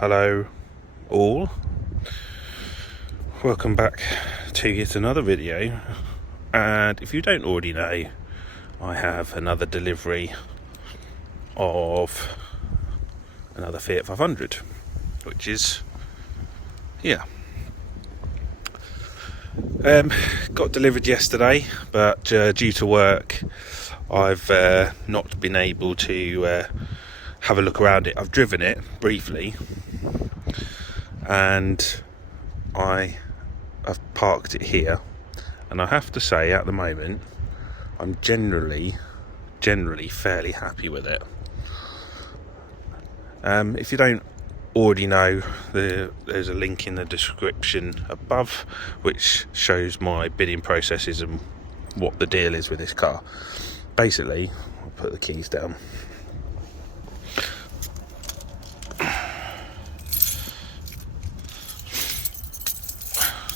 Hello all, welcome back to yet another video. And if you don't already know, I have another delivery of another Fiat 500, which is here. Got delivered yesterday, but due to work I've not been able to have a look around it. I've driven it briefly and I've parked it here, and I have to say at the moment I'm generally fairly happy with it. If you don't already know, there's a link in the description above which shows my bidding processes and what the deal is with this car. Basically, I'll put the keys down.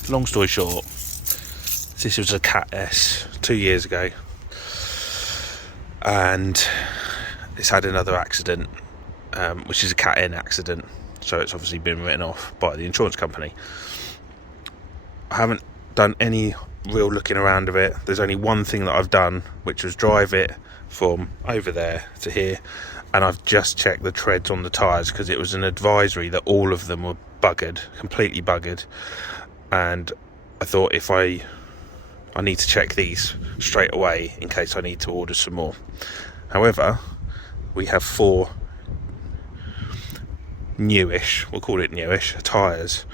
Long story short, this was a Cat S 2 years ago, and it's had another accident, which is a Cat N accident, so it's obviously been written off by the insurance company. I haven't done any real looking around of it. There's only one thing that I've done, which was drive it from over there to here, and I've just checked the treads on the tyres because it was an advisory that all of them were buggered, completely buggered. And I thought if I need to check these straight away in case I need to order some more. However, we have 4 newish, we'll call it newish, tyres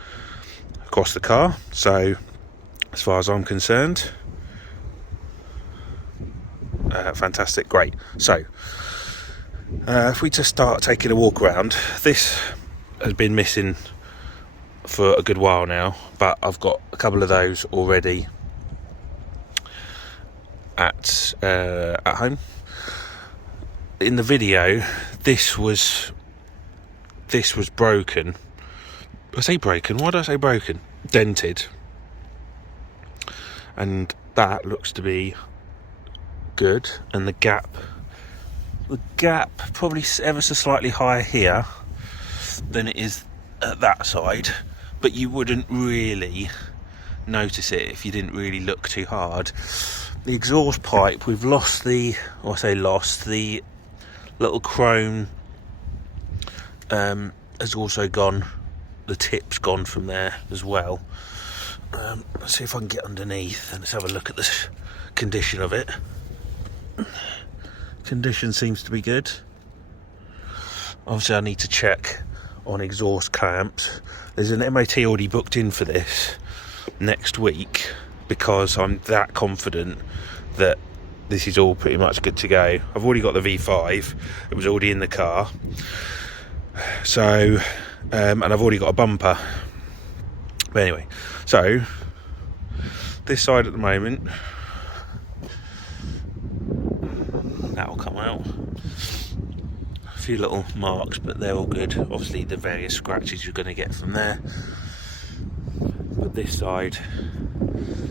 across the car. So as far as I'm concerned, fantastic, great. So if we just start taking a walk around, this has been missing for a good while now, but I've got a couple of those already at home. In the video, this was broken. I say broken, why do I say broken? Dented, and that looks to be good. And the gap probably ever so slightly higher here than it is at that side, but you wouldn't really notice it if you didn't really look too hard. The exhaust pipe, we've lost the little chrome has also gone. The tip's gone from there as well. Let's see if I can get underneath and let's have a look at the condition of it. Condition seems to be good. Obviously I need to check on exhaust clamps. There's an MOT already booked in for this next week because I'm that confident that this is all pretty much good to go. I've already got the V5, it was already in the car, so and I've already got a bumper. But anyway, so this side at the moment, that'll come out. A few little marks, but they're all good. Obviously the various scratches you're going to get from there, but this side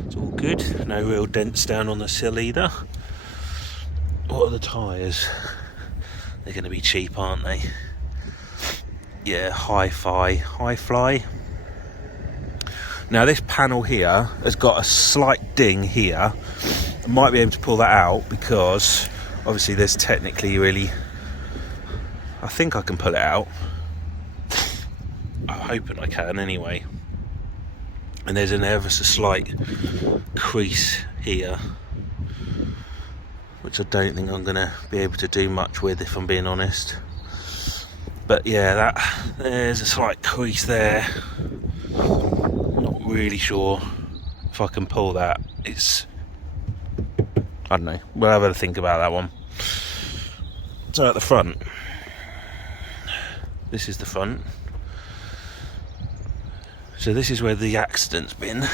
it's all good. No real dents down on the sill either. What are the tyres? They're going to be cheap, aren't they? Yeah, High Fly. Now this panel here has got a slight ding here. I might be able to pull that out because obviously there's technically really, I think I can pull it out. I'm hoping I can anyway. And there's an ever so slight crease here, which I don't think I'm going to be able to do much with, if I'm being honest. But yeah, there's a slight crease there. Not really sure if I can pull that. I don't know. We'll have a think about that one. So at the front, this is the front. So this is where the accident's been.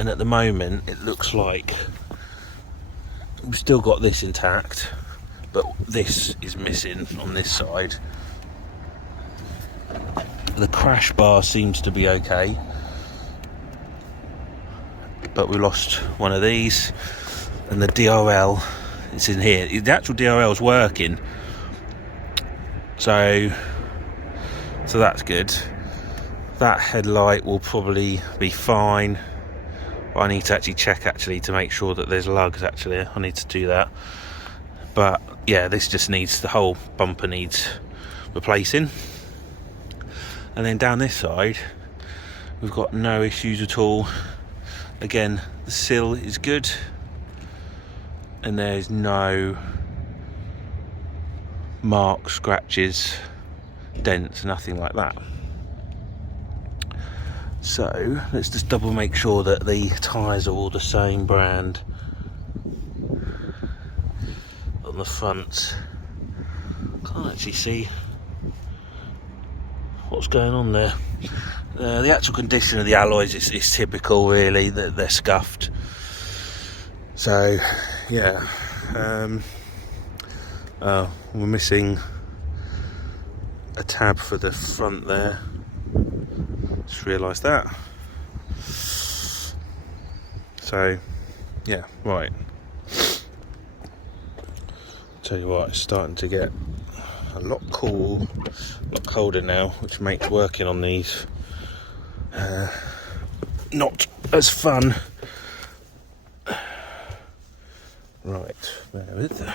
And at the moment, it looks like we've still got this intact, but this is missing on this side. The crash bar seems to be okay, but we lost one of these, and the DRL is in here. The actual DRL is working, so so that's good. That headlight will probably be fine. I need to actually check to make sure that there's lugs. Actually, I need to do that. But yeah, this just needs, the whole bumper needs replacing. And then down this side, we've got no issues at all. Again, the sill is good, and there's no marks, scratches, dents, nothing like that. So let's just double make sure that the tyres are all the same brand on the front. Can't actually see what's going on there. The actual condition of the alloys is typical, really, that they're scuffed. So yeah, we're missing a tab for the front there. Just realised that. So yeah, right. Tell you what, it's starting to get a lot colder now, which makes working on these not as fun. Right, there it is. Okay,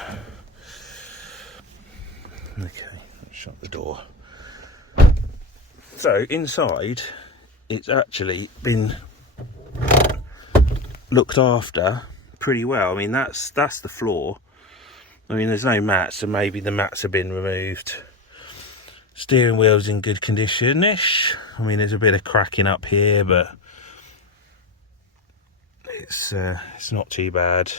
let's shut the door. So inside, it's actually been looked after pretty well. I mean, that's the floor. I mean, there's no mats, so maybe the mats have been removed. Steering wheel's in good condition-ish. I mean, there's a bit of cracking up here, but it's not too bad.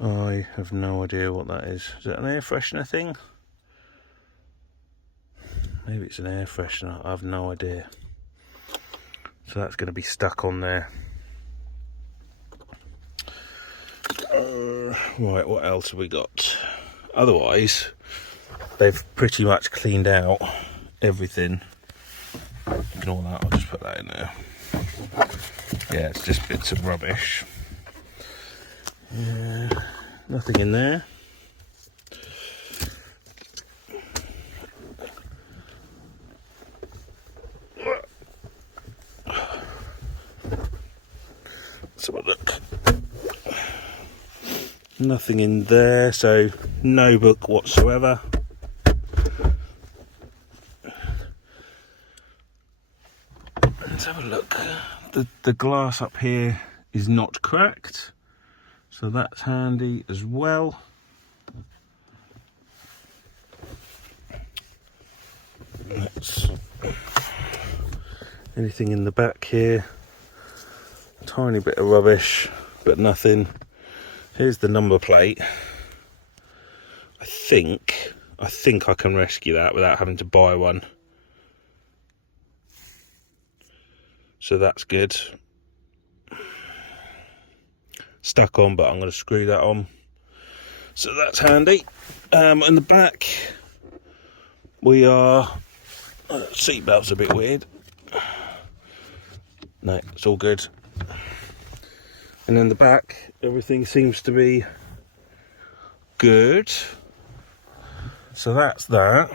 I have no idea what that is. Is that an air freshener thing? Maybe it's an air freshener, I have no idea. So that's going to be stuck on there. Right, what else have we got? Otherwise, they've pretty much cleaned out everything. Ignore that, I'll just put that in there. Yeah, it's just bits of rubbish. Nothing in there. Let's have a look. Nothing in there, so no book whatsoever. Let's have a look. The glass up here is not cracked, so that's handy as well. Anything in the back here? Tiny bit of rubbish, but nothing. Here's the number plate. I think I can rescue that without having to buy one. So that's good. Stuck on, but I'm going to screw that on. So that's handy. In the back, we are... seatbelt's a bit weird. No, it's all good. And in the back, everything seems to be good. So that's that.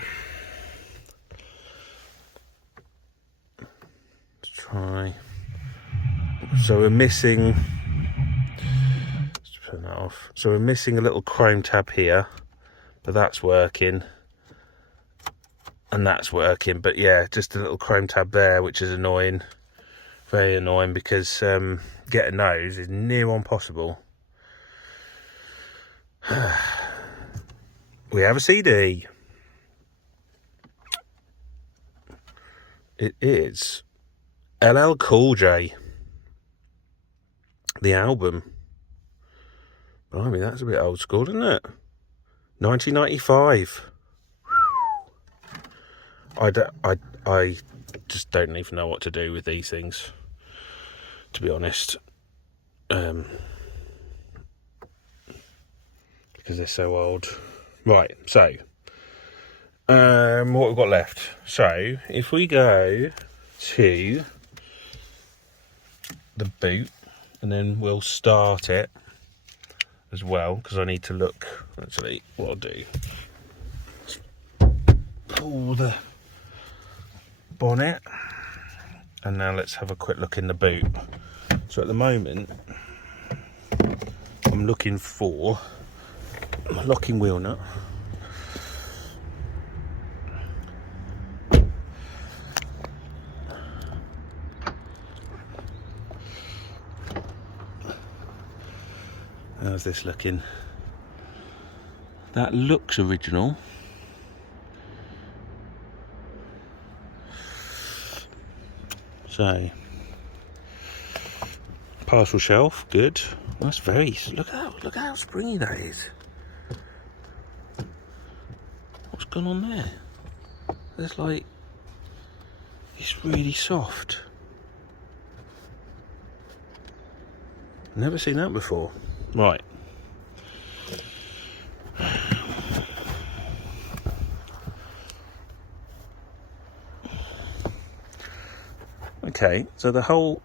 Let's try. So we're missing... let's turn that off. So we're missing a little chrome tab here, but that's working. And that's working, but yeah, just a little chrome tab there, which is annoying. Very annoying, because getting those is near impossible. We have a CD. It is LL Cool J, the album. I mean, that's a bit old school, isn't it? 1995. I just don't even know what to do with these things, to be honest, because they're so old. Right, so what we've got left. So if we go to the boot, and then we'll start it as well, because I need to look. Actually, what I'll do, pull the bonnet, and now let's have a quick look in the boot. So at the moment I'm looking for my locking wheel nut. How's this looking? That looks original. So, parcel shelf, good. That's very, look how springy that is. What's gone on there? There's like, it's really soft. Never seen that before. Right. Okay, so the whole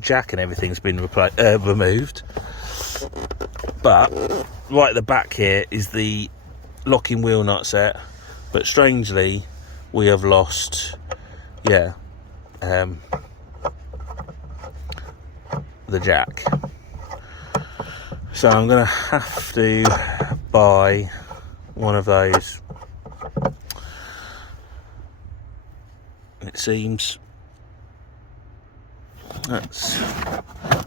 jack and everything's been removed, but right at the back here is the locking wheel nut set. But strangely, we have lost, the jack. So I'm gonna have to buy one of those. It seems that's a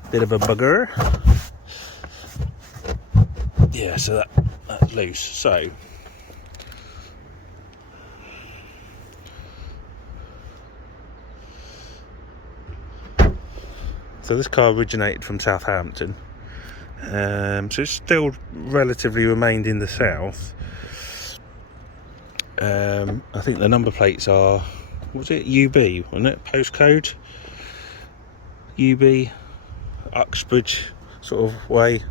bit of a bugger. Yeah, so that's loose. So this car originated from Southampton, so it's still relatively remained in the south. I think the number plates are, was it UB, wasn't it? Postcode UB, Uxbridge sort of way.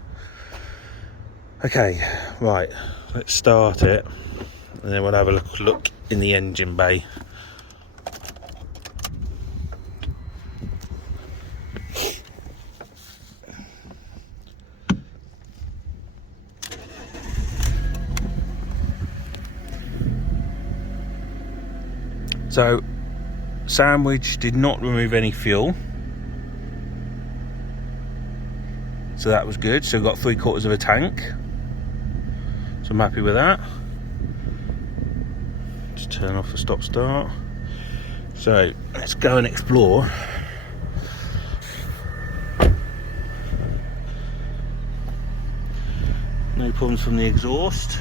Okay, right, let's start it, and then we'll have a look in the engine bay. So, Sandwich did not remove any fuel, so that was good. So, got 3/4 of a tank, so I'm happy with that. Just turn off the stop start. So, let's go and explore. No problems from the exhaust.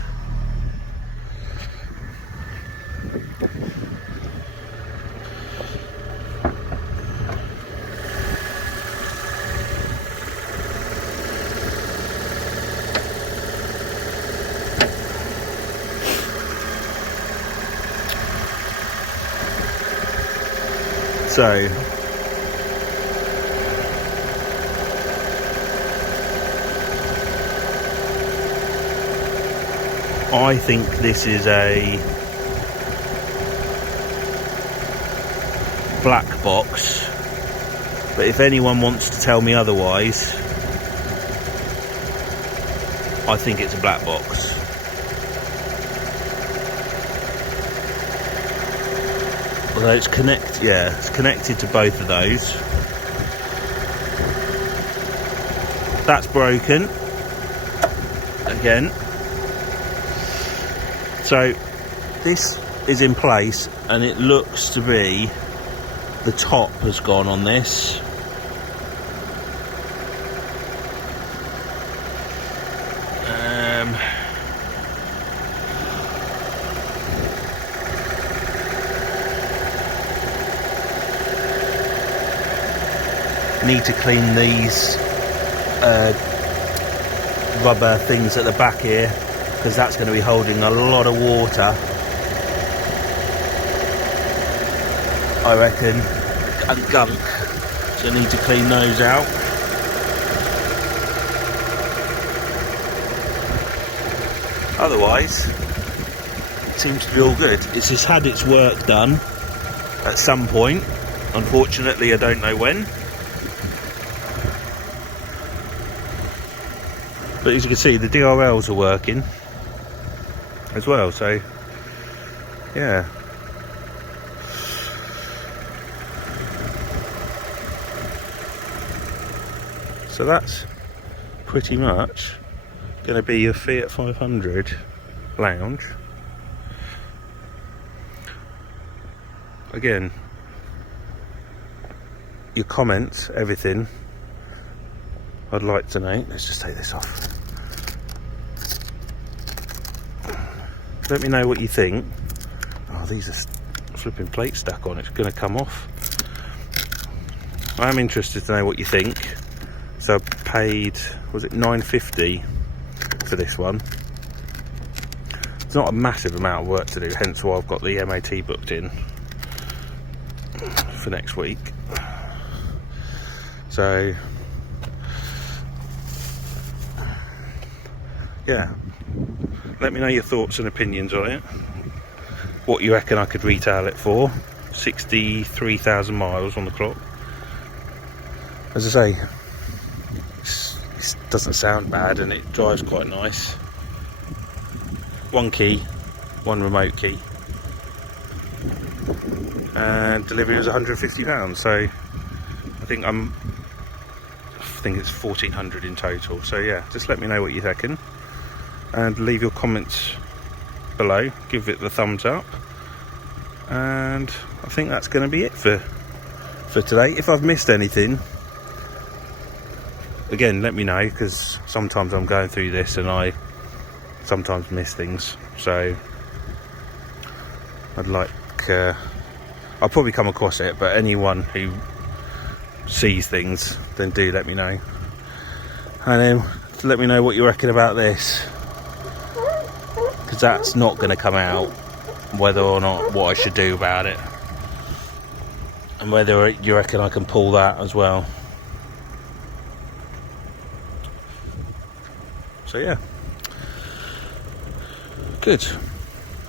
So, I think this is a black box, but if anyone wants to tell me otherwise, I think it's a black box. Although it's connected to both of those. That's broken again. So this is in place, and it looks to be the top has gone on this. Need to clean these rubber things at the back here, because that's going to be holding a lot of water, I reckon, and gunk, so I need to clean those out. Otherwise, it seems to be all good. It's just had its work done at some point. Unfortunately, I don't know when. But as you can see, the DRLs are working. as well, so yeah. So that's pretty much going to be your Fiat 500 lounge. Again, your comments, everything, I'd like to know. Let's just take this off. Let me know what you think. Oh, these are flipping plates stuck on. It's going to come off. I am interested to know what you think. So I paid, was it £9.50 for this one? It's not a massive amount of work to do, hence why I've got the MOT booked in for next week. So yeah, let me know your thoughts and opinions on it. What you reckon I could retail it for. 63,000 miles on the clock. As I say, it doesn't sound bad and it drives quite nice. One key, one remote key, and delivery was £150. So I think it's 1,400 in total. So yeah, just let me know what you reckon and leave your comments below. Give it the thumbs up, and I think that's going to be it for today. If I've missed anything, again, let me know, because sometimes I'm going through this and I sometimes miss things. So I'd like, I'll probably come across it, but anyone who sees things, then do let me know. And then let me know what you reckon about this, because that's not going to come out, whether or not what I should do about it, and whether you reckon I can pull that as well. So yeah, good.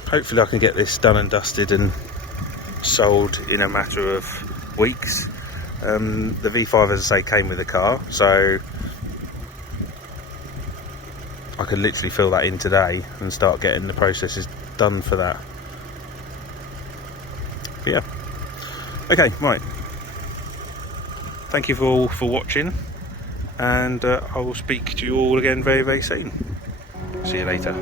Hopefully I can get this done and dusted and sold in a matter of weeks. The V5, as I say, came with the car, so I could literally fill that in today and start getting the processes done for that. But yeah, okay, right. Thank you all for watching, and I will speak to you all again very, very soon. See you later.